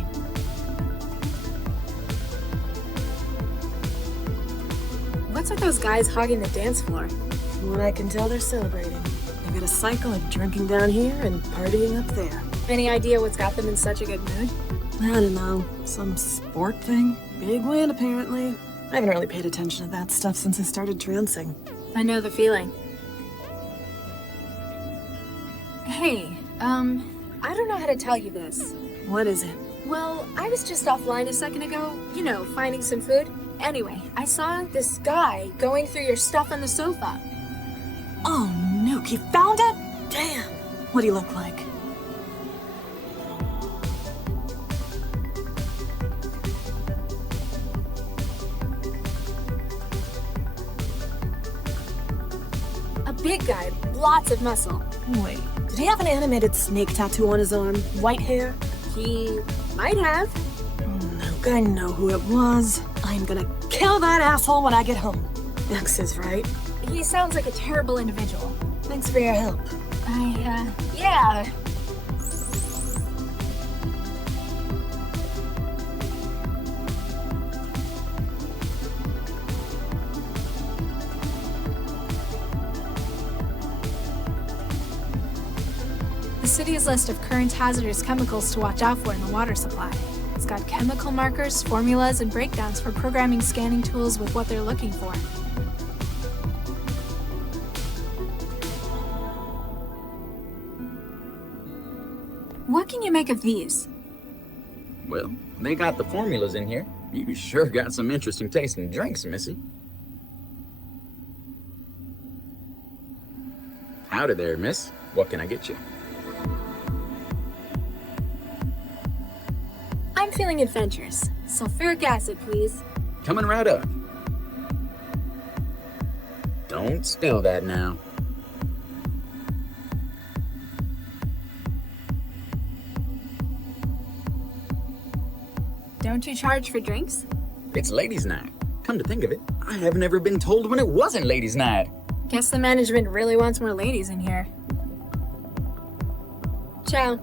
What's with those guys hogging the dance floor? From what I can tell, they're celebrating. They've got a cycle of drinking down here and partying up there. Any idea what's got them in such a good mood? I don't know. Some sport thing? Big win, apparently. I haven't really paid attention to that stuff since I started trancing. I know the feeling. Hey, I don't know how to tell you this. What is it? Well, I was just offline a second ago, you know, finding some food. Anyway, I saw this guy going through your stuff on the sofa. Oh, no, he found it? Damn. What'd he look like? A big guy, lots of muscle. Wait, did he have an animated snake tattoo on his arm? White hair? He might have. Look, I know who it was. I'm gonna kill that asshole when I get home. X is right. He sounds like a terrible individual. Thanks for your help. Yeah. The city's list of current hazardous chemicals to watch out for in the water supply. It's got chemical markers, formulas, and breakdowns for programming scanning tools with what they're looking for. What can you make of these? Well, they got the formulas in here. You sure got some interesting tasting drinks, Missy. Howdy there, miss. What can I get you? I'm feeling adventurous. Sulfuric acid, please. Coming right up. Don't spill that now. Don't you charge for drinks? It's ladies' night. Come to think of it, I have never been told when it wasn't ladies' night. Guess the management really wants more ladies in here. Ciao.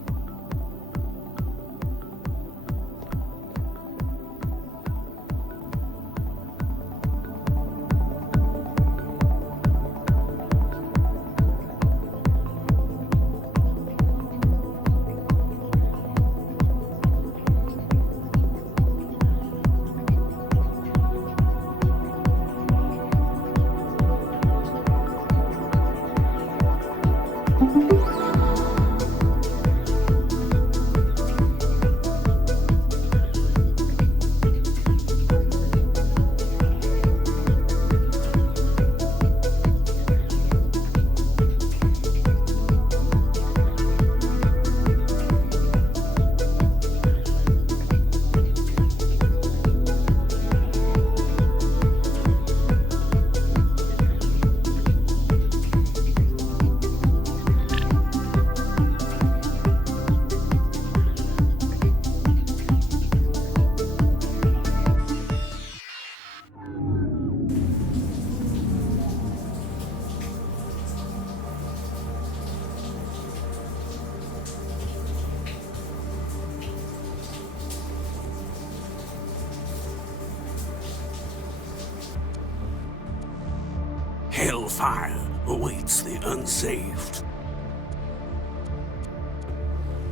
hellfire awaits the unsaved.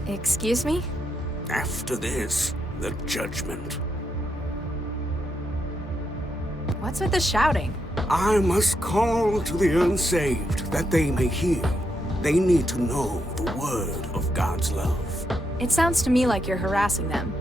Excuse me? After this, the judgment. What's with the shouting? I must call to the unsaved that they may hear. They need to know the word of God's love. It sounds to me like you're harassing them.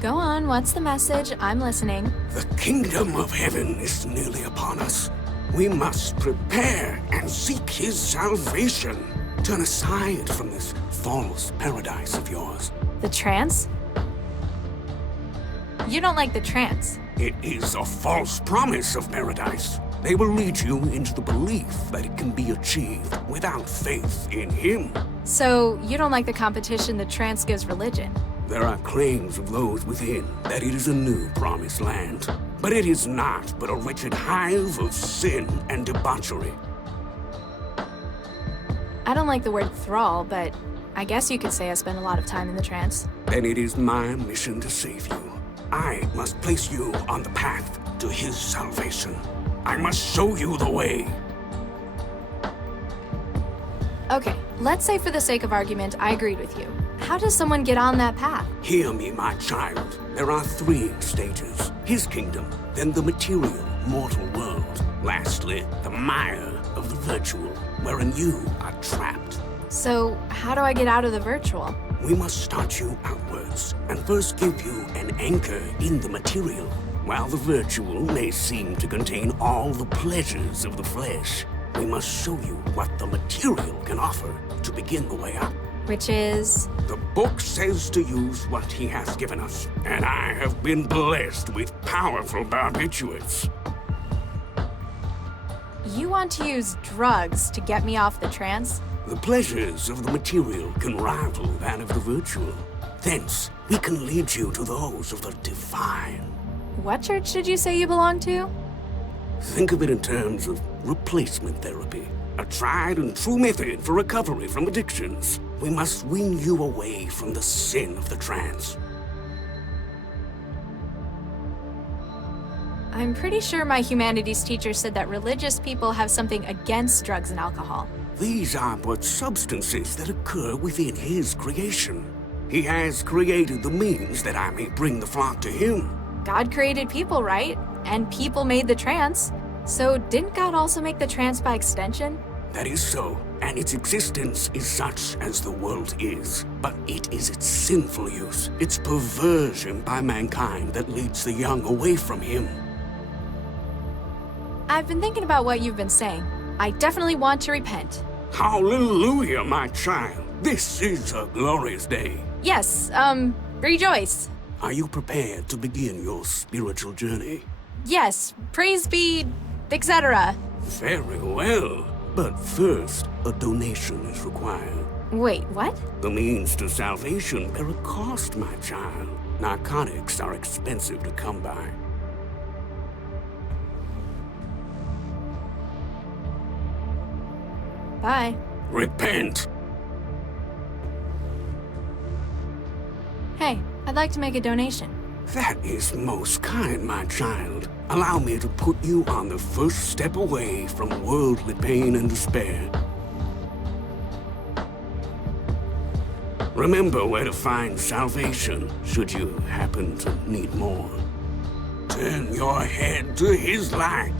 Go on, what's the message? I'm listening. The kingdom of heaven is nearly upon us. We must prepare and seek his salvation. Turn aside from this false paradise of yours. The trance? You don't like the trance. It is a false promise of paradise. They will lead you into the belief that it can be achieved without faith in him. So, you don't like the competition the trance gives religion? There are claims of those within that it is a new promised land. But it is not but a wretched hive of sin and debauchery. I don't like the word thrall, but I guess you could say I spend a lot of time in the trance. Then it is my mission to save you. I must place you on the path to his salvation. I must show you the way. Okay, let's say for the sake of argument, I agreed with you. How does someone get on that path? Hear me, my child. There are 3 stages. His kingdom, then the material, mortal world. Lastly, the mire of the virtual, wherein you are trapped. So, how do I get out of the virtual? We must start you outwards, and first give you an anchor in the material. While the virtual may seem to contain all the pleasures of the flesh, we must show you what the material can offer to begin the way up. Which is? The book says to use what he has given us, and I have been blessed with powerful barbiturates. You want to use drugs to get me off the trance? The pleasures of the material can rival that of the virtual. Thence, we can lead you to those of the divine. What church did you say you belong to? Think of it in terms of replacement therapy. A tried and true method for recovery from addictions. We must wean you away from the sin of the trance. I'm pretty sure my humanities teacher said that religious people have something against drugs and alcohol. These are but substances that occur within his creation. He has created the means that I may bring the flock to him. God created people, right? And people made the trance. So didn't God also make the trance by extension? That is so, and its existence is such as the world is. But it is its sinful use, its perversion by mankind that leads the young away from him. I've been thinking about what you've been saying. I definitely want to repent. Hallelujah, my child. This is a glorious day. Yes, rejoice. Are you prepared to begin your spiritual journey? Yes, praise be, etc. Very well. But first, a donation is required. Wait, what? The means to salvation bear a cost, my child. Narcotics are expensive to come by. Bye. Repent! Hey, I'd like to make a donation. That is most kind, my child. Allow me to put you on the first step away from worldly pain and despair. Remember where to find salvation, should you happen to need more. Turn your head to his light.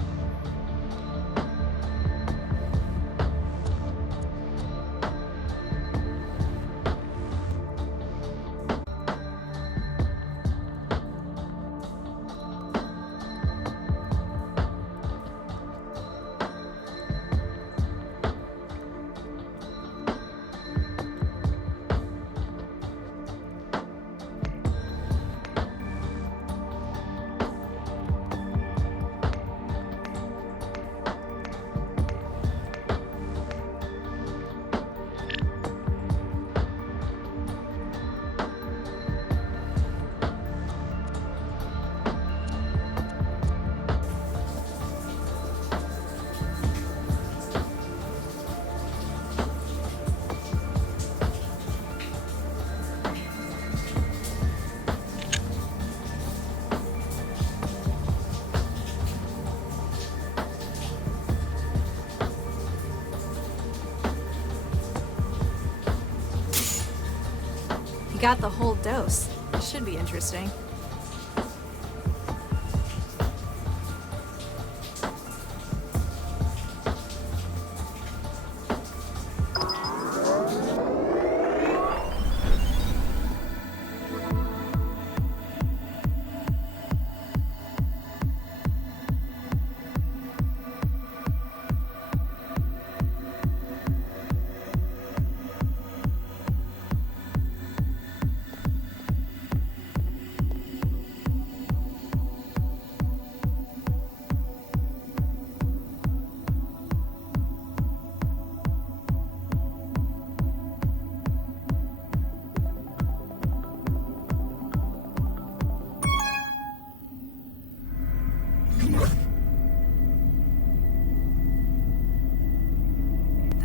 got the whole dose. This should be interesting.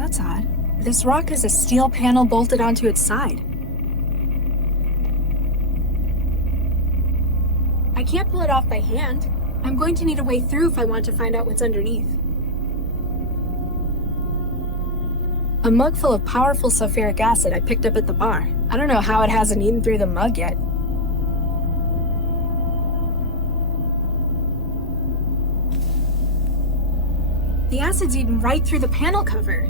That's odd. This rock has a steel panel bolted onto its side. I can't pull it off by hand. I'm going to need a way through if I want to find out what's underneath. A mug full of powerful sulfuric acid I picked up at the bar. I don't know how it hasn't eaten through the mug yet. The acid's eaten right through the panel cover.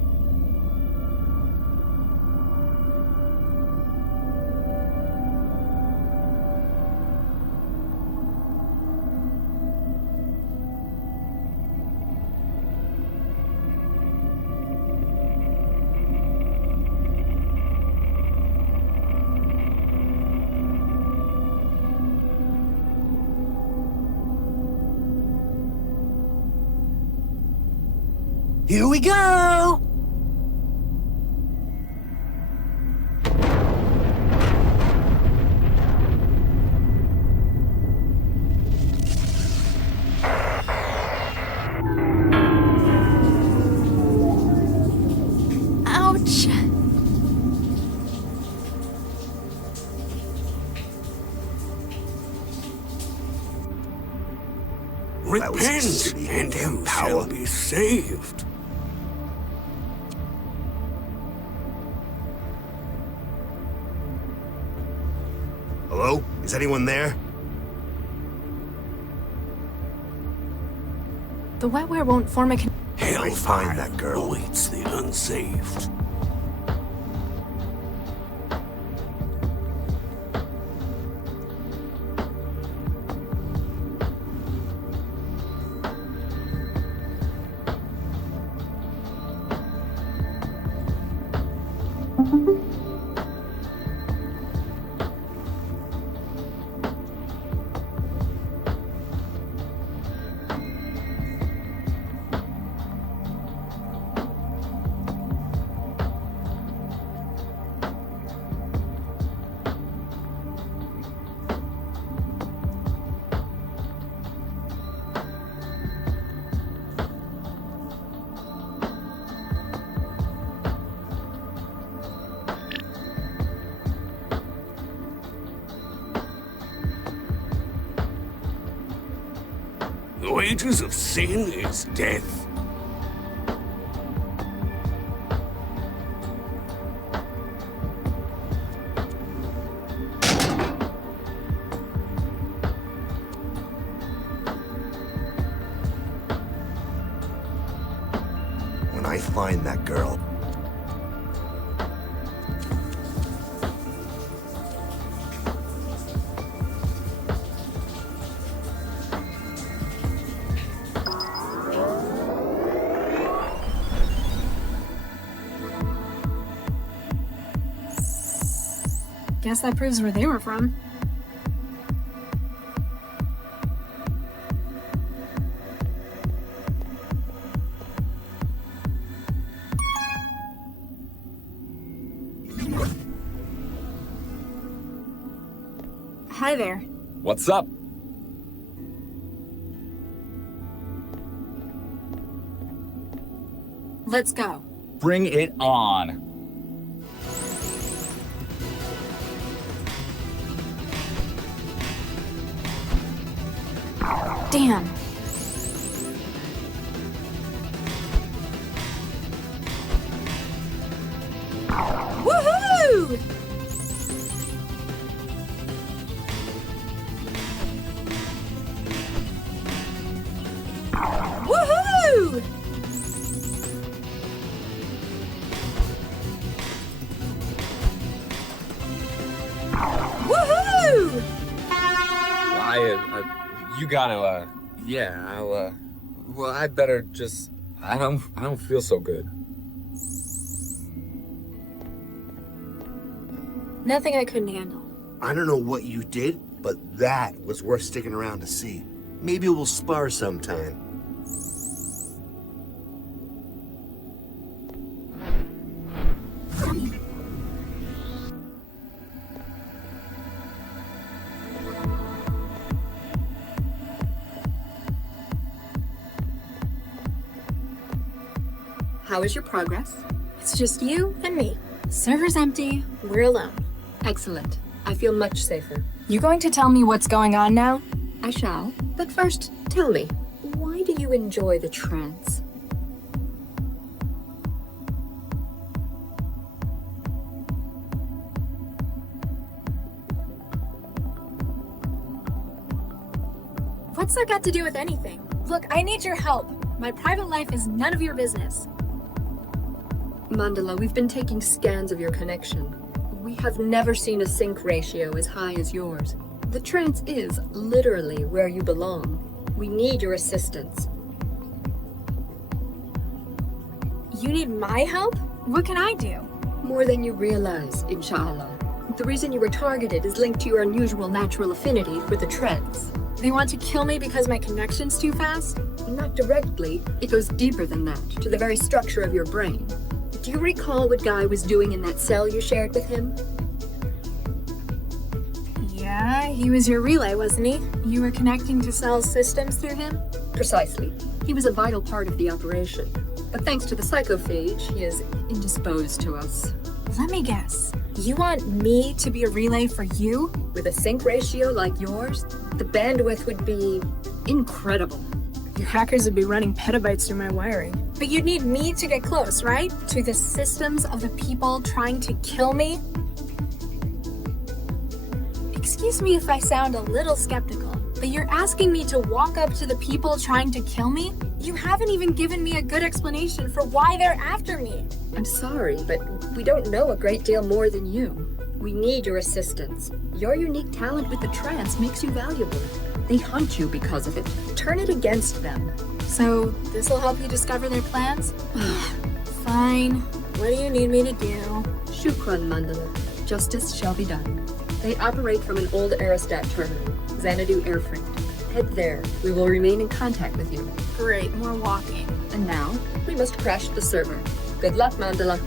Here we go! Ouch! Repent, and you shall be saved. Hello? Is anyone there? The wetware won't form a I find that girl. Awaits the unsaved. The wages of sin is death. When I find that girl, Guess that proves where they were from. Hi there. What's up? Let's go. Bring it on. Damn. Woohoo! Woohoo! Woohoo! You gotta, yeah, well, I better just, I don't feel so good. Nothing I couldn't handle. I don't know what you did, but that was worth sticking around to see. Maybe we'll spar sometime. How is your progress? It's just you and me. Server's empty. We're alone. Excellent. I feel much safer. You going to tell me what's going on now? I shall. But first, tell me, why do you enjoy the trance? What's that got to do with anything? Look, I need your help. My private life is none of your business. Mandala, we've been taking scans of your connection. We have never seen a sync ratio as high as yours. The trance is literally where you belong. We need your assistance. You need my help? What can I do? More than you realize, inshallah. The reason you were targeted is linked to your unusual natural affinity for the trance. They want to kill me because my connection's too fast? Not directly. It goes deeper than that, to the very structure of your brain. Do you recall what Guy was doing in that cell you shared with him? Yeah, he was your relay, wasn't he? You were connecting to Cell's systems through him? Precisely. He was a vital part of the operation. But thanks to the psychophage, he is indisposed to us. Let me guess. You want me to be a relay for you? With a sync ratio like yours, the bandwidth would be incredible. Your hackers would be running petabytes through my wiring. But you'd need me to get close, right? To the systems of the people trying to kill me? Excuse me if I sound a little skeptical, but you're asking me to walk up to the people trying to kill me? You haven't even given me a good explanation for why they're after me. I'm sorry, but we don't know a great deal more than you. We need your assistance. Your unique talent with the trance makes you valuable. They hunt you because of it. Turn it against them. So, this'll help you discover their plans? Fine. What do you need me to do? Shukran, Mandala. Justice shall be done. They operate from an old aerostat terminal, Xanadu Air Freight. Head there. We will remain in contact with you. Great, more walking. And now, we must crash the server. Good luck, Mandala.